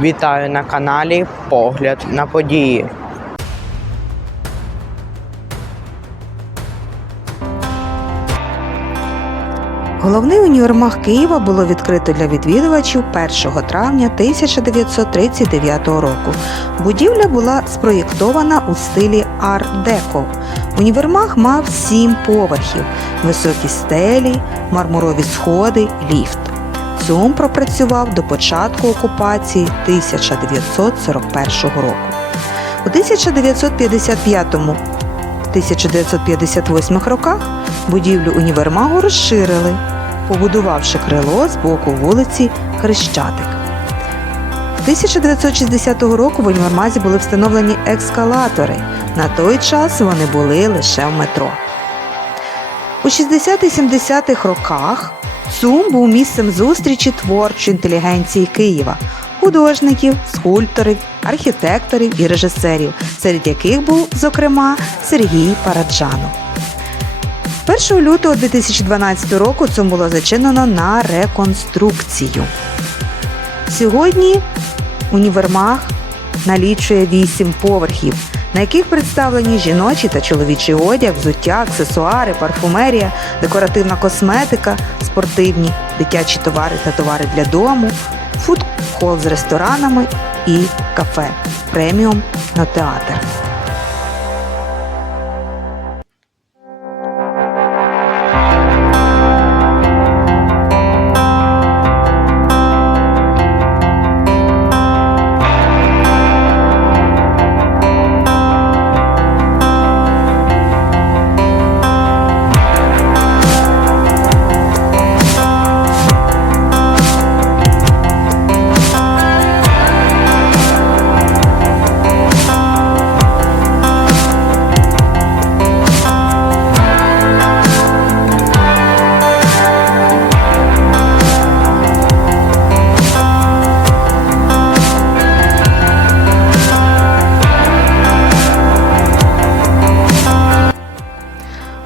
Вітаю на каналі Погляд на події. Головний універмаг Києва було відкрито для відвідувачів 1 травня 1939 року. Будівля була спроєктована у стилі ар-деко. Універмаг мав сім поверхів, високі стелі, мармурові сходи, ліфт. ЦУМ пропрацював до початку окупації 1941 року. У 1955-1958 роках будівлю універмагу розширили, побудувавши крило з боку вулиці Хрещатик. 1960 року в універмазі були встановлені ескалатори. На той час вони були лише в метро. У 60-70-х роках ЦУМ був місцем зустрічі творчої інтелігенції Києва, художників, скульпторів, архітекторів і режисерів, серед яких був, зокрема, Сергій Параджанов. 1 лютого 2012 року ЦУМ було зачинено на реконструкцію. Сьогодні універмаг налічує 8 поверхів, на яких представлені жіночі та чоловічий одяг, взуття, аксесуари, парфумерія, декоративна косметика, спортивні, дитячі товари та товари для дому, фуд-хол з ресторанами і кафе, преміум кінотеатр.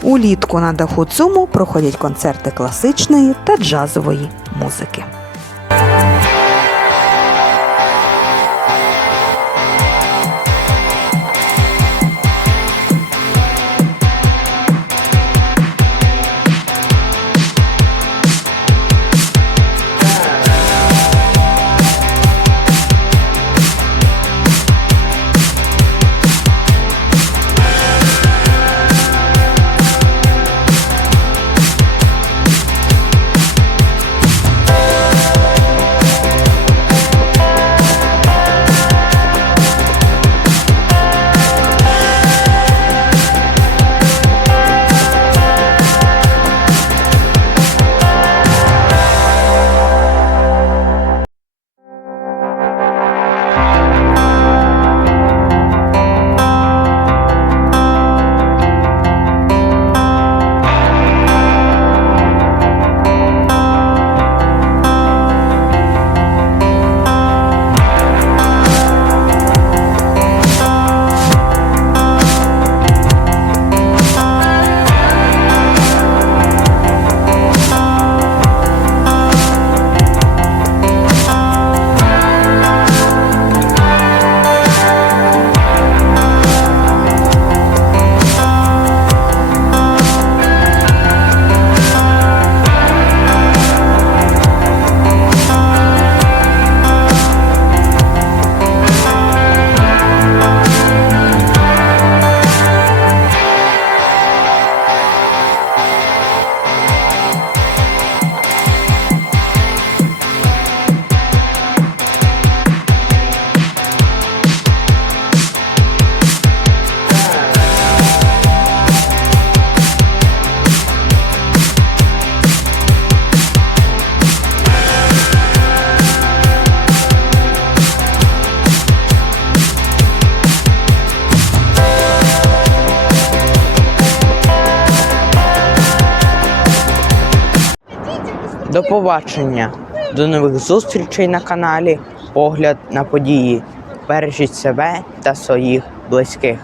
Улітку на даху ЦУМу проходять концерти класичної та джазової музики. До побачення, до нових зустрічей на каналі Погляд на події. Бережіть себе та своїх близьких.